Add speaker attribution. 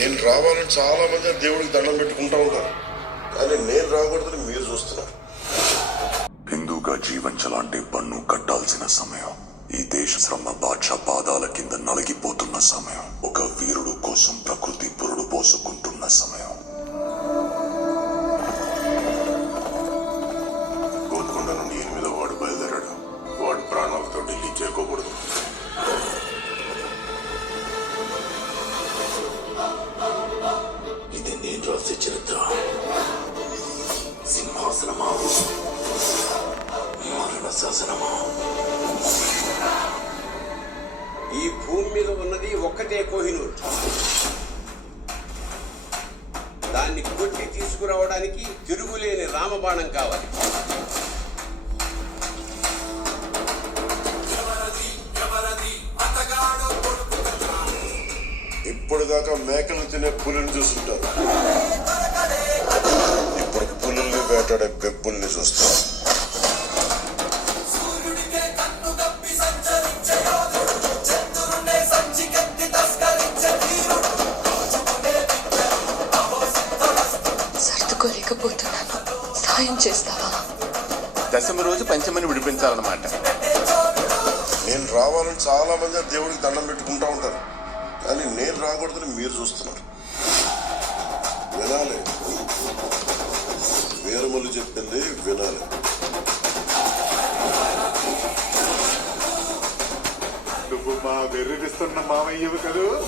Speaker 1: నేను రావాలని చాలా మంది దేవుడికి దండం పెట్టుకుంటా ఉంటారు. కానీ నేను రాకూడదని మీరు చూస్తున్నారు.
Speaker 2: హిందూగా జీవించాలంటే పన్ను కట్టాల్సిన సమయం ఈ దేశ శ్రమ బాద్షా పాదాల కింద నలిగిపోతున్న సమయం ఒక వీరుడు కోసం ప్రకృతి పురుడు పోసుకుంటున్న సమయం. నేను చరిత్ర సింహాసనమా? మరణ శాసనమా
Speaker 3: ఈ భూమి మీద ఉన్నది ఒక్కటే కోహినూర్. దాన్ని కొట్టి తీసుకురావడానికి తిరుగులేని రామబాణం కావాలి.
Speaker 1: ఇప్పటిదాకా మేకలు తినే పులిని చూస్తుంటారు. ఇప్పుడు పులుల్ని వేటాడే బెబ్బుల్ని చూస్తారు
Speaker 4: సర్దుకోలేకపోతున్నాను. సాయం చేస్తావా?
Speaker 5: దశమి రోజు పంచమని విడిపించాలన్నమాట.
Speaker 1: నేను రావాలని చాలా మంది దేవుడికి దండం పెట్టుకుంటా ఉంటారు. కానీ నేను రాకూడదని మీరు చూస్తున్నారు. వినాలి. వీరములు చెప్పింది వినాలి.
Speaker 6: నువ్వు మా వెర్రిస్తున్న మామయ్యవు కదా?